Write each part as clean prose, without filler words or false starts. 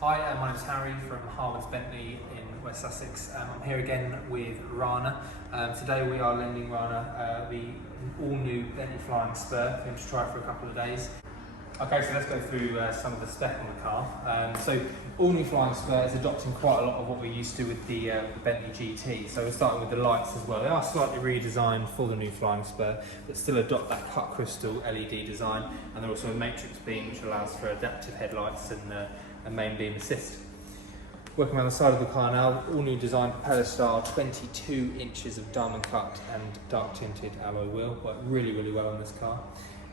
Hi, my name is Harry from Harwood's Bentley in West Sussex. I'm here again with Rana. Today we are lending Rana the all-new Bentley Flying Spur for him to try for a couple of days. Okay, so let's go through some of the spec on the car. So all-new Flying Spur is adopting quite a lot of what we're used to with the Bentley GT. So we're starting with the lights as well. They are slightly redesigned for the new Flying Spur, but still adopt that cut crystal LED design, and they're also a matrix beam which allows for adaptive headlights and main beam assist. Working around the side of the car now, all new design propeller style, 22 inches of diamond cut and dark tinted alloy wheel. Worked really, really well on this car.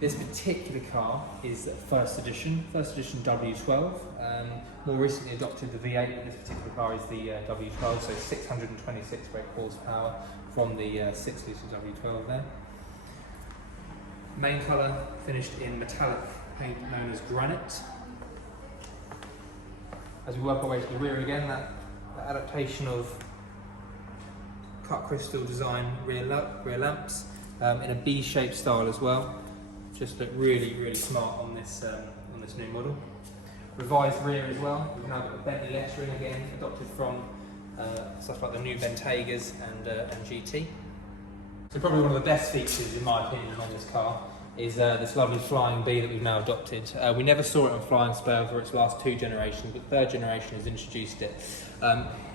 This particular car is first edition W12. More recently adopted the V8, but this particular car is the W12, so 626 brake horsepower from the 6 litre W12 there. Main colour finished in metallic paint known as granite. As we work our way to the rear again, that adaptation of cut crystal design rear lamps in a B-shaped style as well. Just look really, really smart on this new model. Revised rear as well. We've now got the Bentley lettering again, adopted from stuff like the new Bentaygas and GT. So probably one of the best features, in my opinion, on this car is this lovely flying bee that we've now adopted. We never saw it on Flying Spur for its last 2 generations, but 3rd generation has introduced it.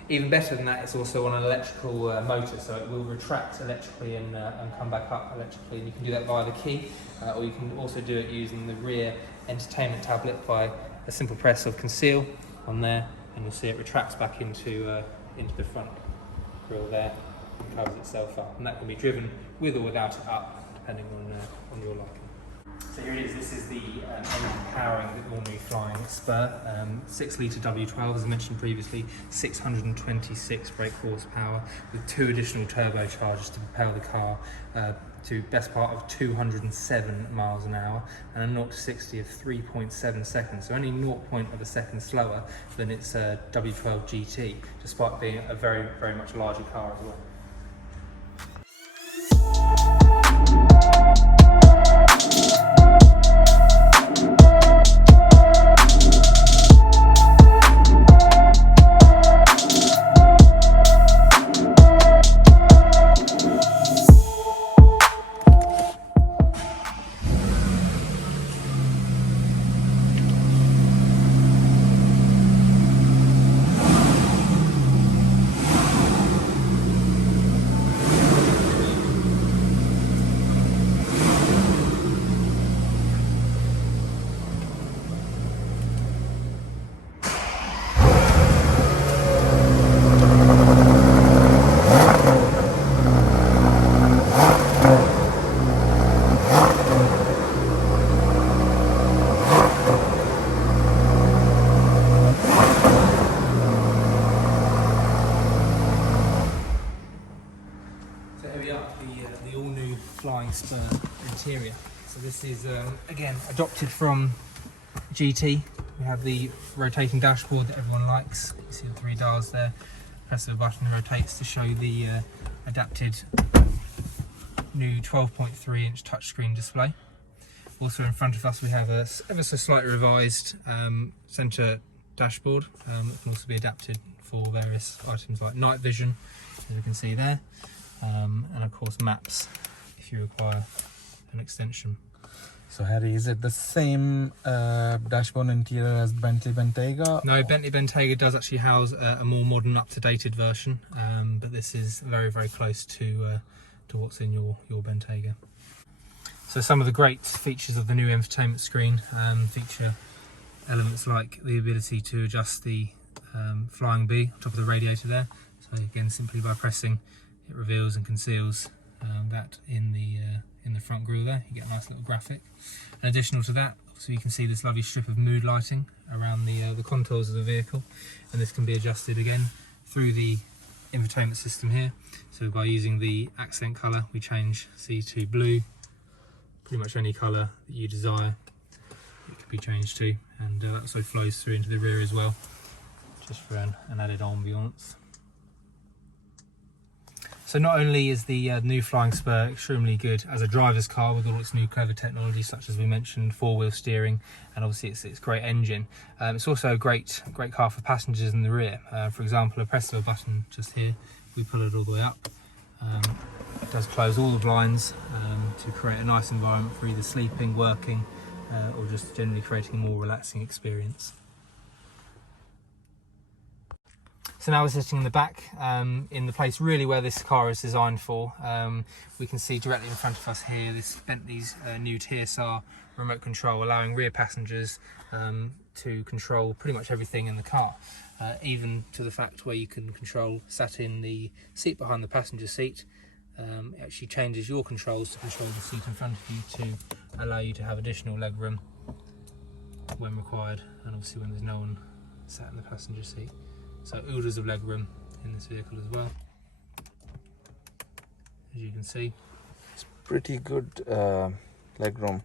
Even better than that, it's also on an electrical motor, so it will retract electrically and come back up electrically, and you can do that via the key, or you can also do it using the rear entertainment tablet by a simple press of conceal on there, and you'll see it retracts back into the front grille there and covers itself up, and that can be driven with or without it up, depending on your liking. So here it is. This is the engine powering the all-new Flying Spur, 6 litre W12, as I mentioned previously, 626 brake horsepower with 2 additional turbochargers to propel the car to best part of 207 miles an hour and a 0 to 60 of 3.7 seconds, so only 0.1 of a second slower than its W12 GT, despite being a very, very much larger car as well. So here we are, the all-new Flying Spur interior. So this is, again, adopted from GT. We have the rotating dashboard that everyone likes. You see the 3 dials there. Press the button, it rotates to show the adapted new 12.3 inch touchscreen display. Also in front of us we have a ever so slightly revised centre dashboard that can also be adapted for various items like night vision, as you can see there. And of course maps if you require an extension. So Harry, is it the same dashboard interior as Bentley Bentayga? No, Bentley Bentayga does actually house a more modern, up-to-dated version, but this is very, very close to what's in your Bentayga. So some of the great features of the new infotainment screen feature elements like the ability to adjust the flying bee on top of the radiator there. So again, simply by pressing, it reveals and conceals that in the front grille there. You get a nice little graphic. And additional to that, so you can see this lovely strip of mood lighting around the contours of the vehicle, and this can be adjusted again through the infotainment system here. So by using the accent colour, we change C to blue. Pretty much any colour that you desire, it can be changed to, and that also flows through into the rear as well, just for an added ambiance. So not only is the new Flying Spur extremely good as a driver's car with all its new clever technology, such as we mentioned, four-wheel steering, and obviously its great engine, it's also a great car for passengers in the rear. For example, a press of a button just here, we pull it all the way up. It does close all the blinds to create a nice environment for either sleeping, working, or just generally creating a more relaxing experience. So now we're sitting in the back, in the place really where this car is designed for. We can see directly in front of us here this Bentley's new TSR remote control, allowing rear passengers to control pretty much everything in the car, even to the fact where you can control sat in the seat behind the passenger seat. It actually changes your controls to control the seat in front of you to allow you to have additional leg room when required, and obviously when there's no one sat in the passenger seat. So oodles of leg room in this vehicle as well, as you can see. It's pretty good leg room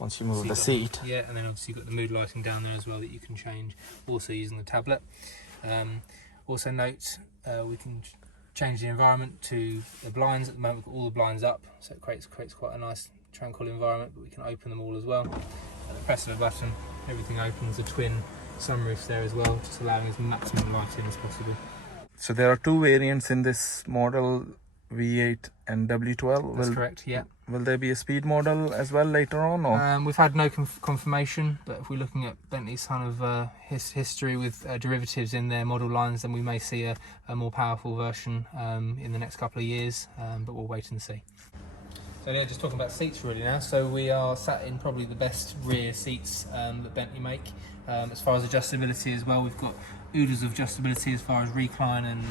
once you move the seat. Yeah, and then obviously you've got the mood lighting down there as well that you can change, also using the tablet. Also note, we can change the environment to the blinds. At the moment we've got all the blinds up, so it creates quite a nice tranquil environment, but we can open them all as well. At the press of a button, everything opens. The twin sunroofs there as well, just allowing as maximum lighting as possible. So there are two variants in this model, V8 and W12. That's correct, yeah. Will there be a speed model as well later on? Or? We've had no confirmation, but if we're looking at Bentley's kind of history with derivatives in their model lines, then we may see a more powerful version in the next couple of years, but we'll wait and see. So yeah, just talking about seats really now. So we are sat in probably the best rear seats that Bentley make. As far as adjustability as well, we've got oodles of adjustability as far as recline and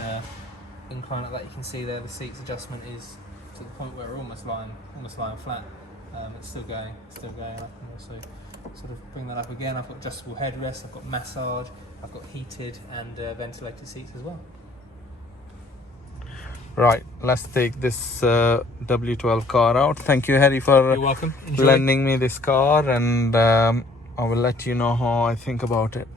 incline like that. You can see there the seats adjustment is to the point where we're almost lying flat. It's still going. I can also sort of bring that up again. I've got adjustable headrests, I've got massage, I've got heated and ventilated seats as well. Right, let's take this W12 car out. Thank you, Harry, for You're welcome. Enjoy. lending me this car, and I will let you know how I think about it.